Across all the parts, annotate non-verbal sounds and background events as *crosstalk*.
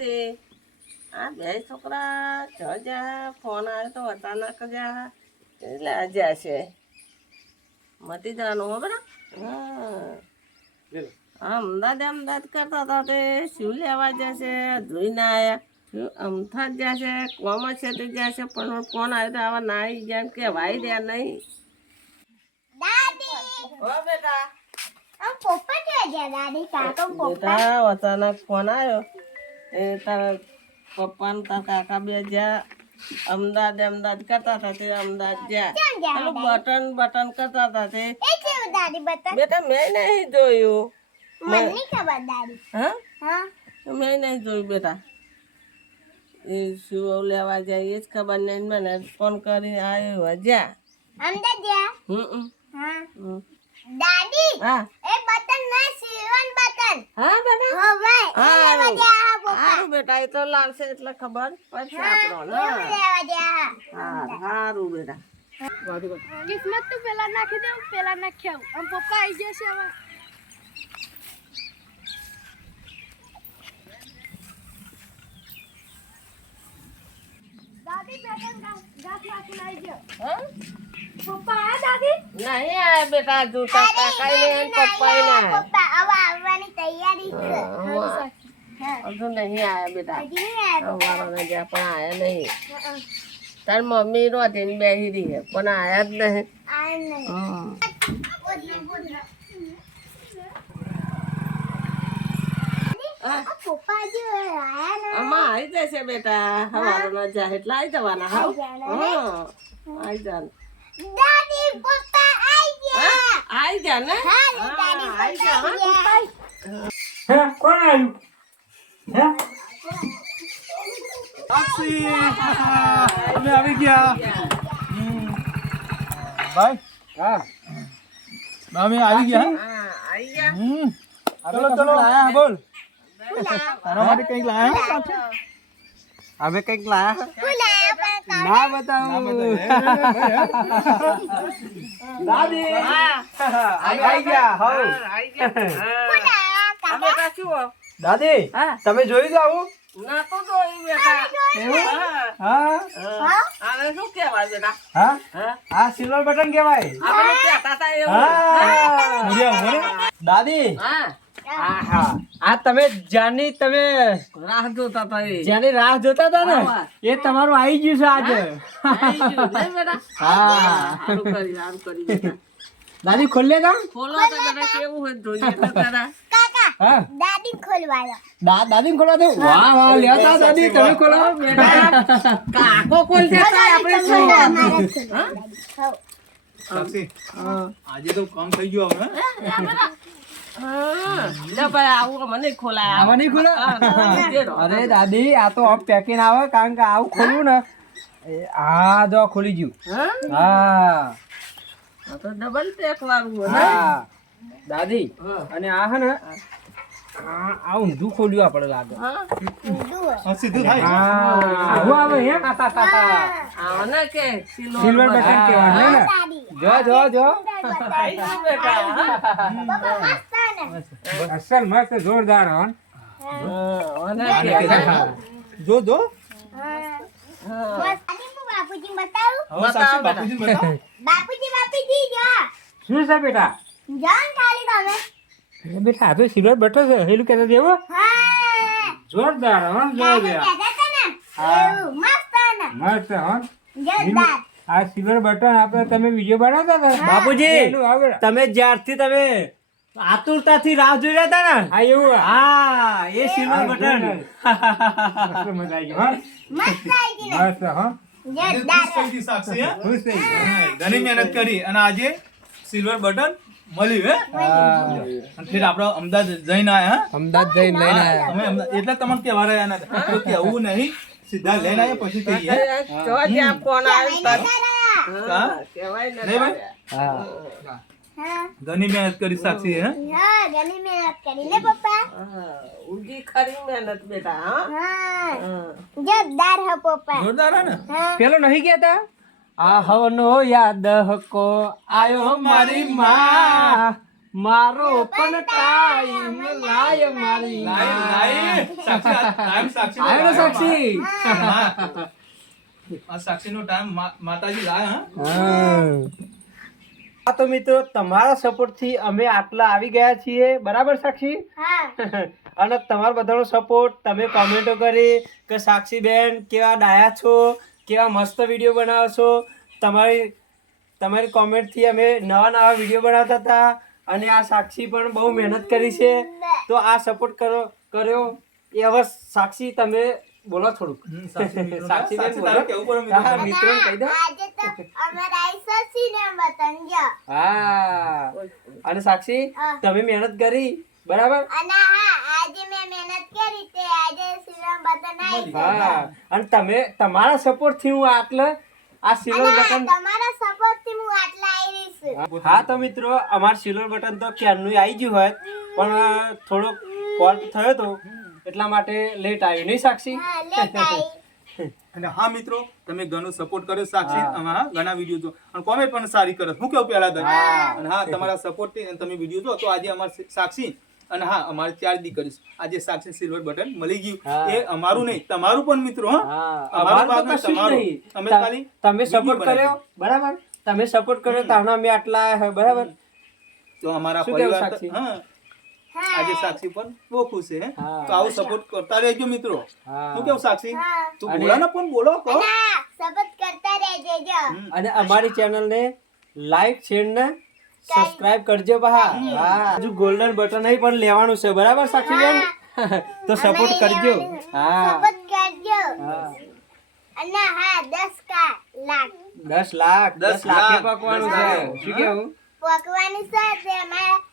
તે આ બે છોકરા જ જા ફોન આવ્યો તો અચાનક જા એટલે આ જશે મતી જવાનું હો બરા હા. અમદાવાદ અમદાવાદ કરતા હતા તે શું લેવા જશે ધોઈને આવ્યા અમથા જ જશે કોમ છે તે જશે પણ ફોન આવ્યો તો આવા ના આવી જાય કે કહેવાય રહ્યા નહીં. હો બેટા અચાનક ફોન આવ્યો. એ તારા પપ્પા ને તારા કાકા બે જ્યાં અમદાવાદ અમદાવાદ કરતા હતા તે અમદાવાદ જ્યાં. પેલું બટન બટન કરતા હતા તે. બેટા મેં નહીં જોયું. મને ખબર દાદી હા? મેં નહીં જોયું બેટા. એ શું લેવા જાય એ જ ખબર નહીં. મને ફોન કરીને આવ્યો જ્યાં. અમદાવાદ જ્યાં હમ હમ, હા. દાદી હા. એ બટન ના સીવન બટન. હા બેટા હવે એ લેવા ગયા હા પપ્પા સારું બેટા એ તો લાલશે એટલે ખબર પછી આપણો એવું લેવા ગયા હા હા સારું બેટા કિસ્મત તું પેલા નાખી દઉં પેલા નાખી આવું આમ પપ્પા આવી જશે હવે દાદી પેટર્ન ગાસ નાખીને આવી ગયો હા પપ્પા આ દાદી નહીં આ બેટા જોતા કાકા ને પપ્પા ને પપ્પા હવે આવવાની તૈયારી છે હજુ નહીં આયા બેટા. અમારા જ્યાં પણ આયા નહીં. તાર મમ્મી રોધીને બેસી રહી છે પણ આયા જ નહીં. ને. આમાં આવી જશે બેટા. હવારના જા એટલે આવી જવાના હા. હા આવી આવી ગયા. જા ને? આવી જા ગયા. કોણ આવ્યું? અમે આવી ગયા. ભાઈ? હા. અમે આવી ગયા હા? આવી જા હમ. ચલો. ચલો આયા બોલ. તારા માટે કંઈક લાયા અમે કંઈક લાયા ના બતાવું. દાદી. હા. આવી ગયા હો. આવી ગયા અમે શું દાદી હા. તમે જોયું આવું ના તો જોયું બેટા. હા હા. હા. શું કહેવાય બેટા? હા? હા. આ સિલ્વર બટન કહેવાય. આપણે કહેતા હતા એવું. હા. દાદી હા. હા હા. આ તમે જાની તમે રાહ જોતા હતા એ. જ્યાંની રાહ જોતા હતા ને એ તમારું આવી ગયું છે આજે. આવી ગયું, નહીં બેટા? હા દાદી ખોલે તા ખોલો તો બેટા કેવું હોય જોઈએ *laughs* એટલે તારા. કાકા હા. દાદી ખોલવાયો દા દાદી ખોલા દે. વાહ વાહ લેતા દાદી તમે ખોલો. બેટા કાકો કોણ છે આપણે શું હા? આજે તો કામ થઈ ગયું હવે હા. લે ભાઈ આવું મને ખોલાય. આવા નહીં ખોલો? અરે દાદી આ તો આમ પેકિંગ આવે કારણ કે આવું ખોલવું ને આ જો ખોલી ગયું. હા. તો ડબલ પેક વાળું હોય. દાદી અને આ હે ને આ આ ઊંધું ખોલ્યું આપણે લાગે. હા. હા, સીધું થાય? હા. આવું આવે એમ આવો ને કે સિલ્વર બટન. કહેવાય ને? જો જો જો. હા. મસ્ત અસલ મસ્ત જોરદાર હન હા. જો જો. હા. બાપુજી બતાવું? હવે બાપુજી બતાવો બાપુજી બાપુજી જો. શું છે બેટા? જાન ખાલી તમે. એ બેટા આ તો સિલ્વર બટન છે. હેલું કહેતા દેવો હા. જોરદાર દાદી જોરદાર. કહેતા હતા ને. હા. એવું મસ્ત મસ્ત હન જોરદાર. આ સિલ્વર બટન આપણે તમે વીડિયો બનાવતા હતા? બાપુજી. એનું તમે જ્યારથી તમે આતુરતાથી રાહ જોઈ રહ્યા હતા ને? હા એવું હા એ સિલ્વર બટન. મસ્ત મજા આવી ગયો મસ્ત હે? ખુશ થઈ ગઈ. હા, ઘણી મહેનત કરી અને આજે સિલ્વર બટન મળ્યું હે? હા. અને ફિર આપણે અમદાવાદ જઈને આયા અમદાવાદ જઈને લઈને આયા અમે એટલે તમને કહેવા રહ્યા નથી તો કેવું નહીં. સીધા લઈને આયા પછી કહીએ. જો જ્યાં ફોન આવ્યો હા? હા, કહેવાય ને હા. હા ઘણી મહેનત કરી સાક્ષી હે? હા ઘણી મહેનત કરી. લે પપ્પા. હા, ખરી મહેનત બેટા હા. જોરદાર હે પપ્પા. જોરદાર હે ને? પેલો નહીં કહેતા આ હવનો યાદ હકો આયો મારી માં. મારો પણ ટાઈમ લાય મારી લાય લાય સાક્ષી, આ સાક્ષી ને સાક્ષી. આ સાક્ષીનો time મા- માતાજી લાય હા? હા તો મિત્રો તમારા સપોર્ટથી અમે આટલા આવી ગયા છીએ. બરાબર સાક્ષી? *laughs* અને તમારો બધાનો સપોર્ટ તમે કોમેન્ટો કરી કે સાક્ષી બેન કેવા ડાયા છો કેવા મસ્ત વીડિયો બનાવો છો. તમારી તમારી કોમેન્ટથી અમે નવા નવા વીડિયો બનાવતા હતા અને આ સાક્ષી પણ બહુ મહેનત કરી છે. તો આ સપોર્ટ કરો કર્યો. એ હવે સાક્ષી તમે બોલો થોડુંક. સાક્ષી સાક્ષી બેન બોલો. મિત્રો. કહી દો. હા. અને સાક્ષી તમે મહેનત કરી બરાબર? અને હા તમે તમારા સપોર્ટથી હું આટલે આ સિલ્વર બટન તમારા સપોર્ટથી હું આટલા આવી રહી હા તો મિત્રો અમાર સિલ્વર બટન તો ક્યારનું આવી ગયું હોત પણ થોડોક ફોલ્ટ થયો તો એટલા માટે લેટ આવ્યું નહીં સાક્ષી? હા લેટ આવી. અને હા મિત્રો તમે ઘણો સપોર્ટ કર્યો સાક્ષી. અમારા ઘણા વીડિયો જો. અને કોમેન્ટ પણ સારી કરો. હું કેવું પહેલા તને અને હા તમારા સપોર્ટથી તમે વીડિયો જો તો આજે અમાર સાક્ષી અને હા અમારે ચાર દી કરીશ આજે સાક્ષી સિલ્વર બટન મળી ગયું. એ અમારું નહીં તમારું પણ મિત્રો હા. અમારું તમારું. અમે ખાલી તમે સપોર્ટ કર્યો? બરાબર? તમે સપોર્ટ કર્યો? તો હમણાં અમે આટલા બરાબર? તો અમારા પરિવાર હા. આજે સાક્ષી પણ બહુ ખુશ છે તો આવું સપોર્ટ કરતા રહેજો મિત્રો. શું કેવું સાક્ષી? તું બોલા ને પણ બોલો કહો. સપોર્ટ કરતા રહેજો અને અમારી ચેનલને લાઈક શેર ને સબસ્ક્રાઇબ કરજો બહા હા. હજુ ગોલ્ડન બટન નહીં પણ લેવાનું છે બરાબર સાક્ષીબેન *laughs* તો સપોર્ટ કરજો. હા. સપોર્ટ કરજો. અને હા દસ કા લાખ. દસ લાખ. દસ દસ લાખે લાખ. પકવાનું છે. શું કેવું? પકવાની અમારા અ,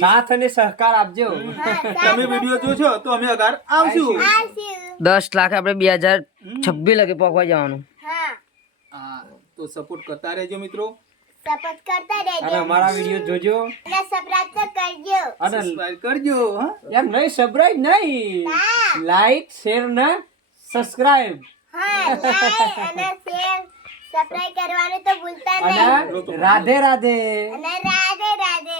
સાથ અને સહકાર આપજો. હા તમે સાત વીડિયો જોશો તો અમે અગાર આવશું. આવશું. દસ લાખ આપણે બે હજાર છવ્વીસ લગે પહોંચવા જવાનું. હા. હા તો સપોર્ટ કરતા રહેજો મિત્રો. સપોર્ટ કરતા અને રહેજો અમારા વીડિયો જોજો. અને સબસ્ક્રાઇબ તો કરજો. અને સબસ્ક્રાઇબ કરજો હા. એમ નહીં સબસ્ક્રાઇબ નહીં. લાઈક શેર ને સબસ્ક્રાઇબ હા લાઈક અને શેર સબસ્ક્રાઇબ કરવાનું તો ભૂલતા નહીં. અને રાધે રાધે. અને રાધે રાધે.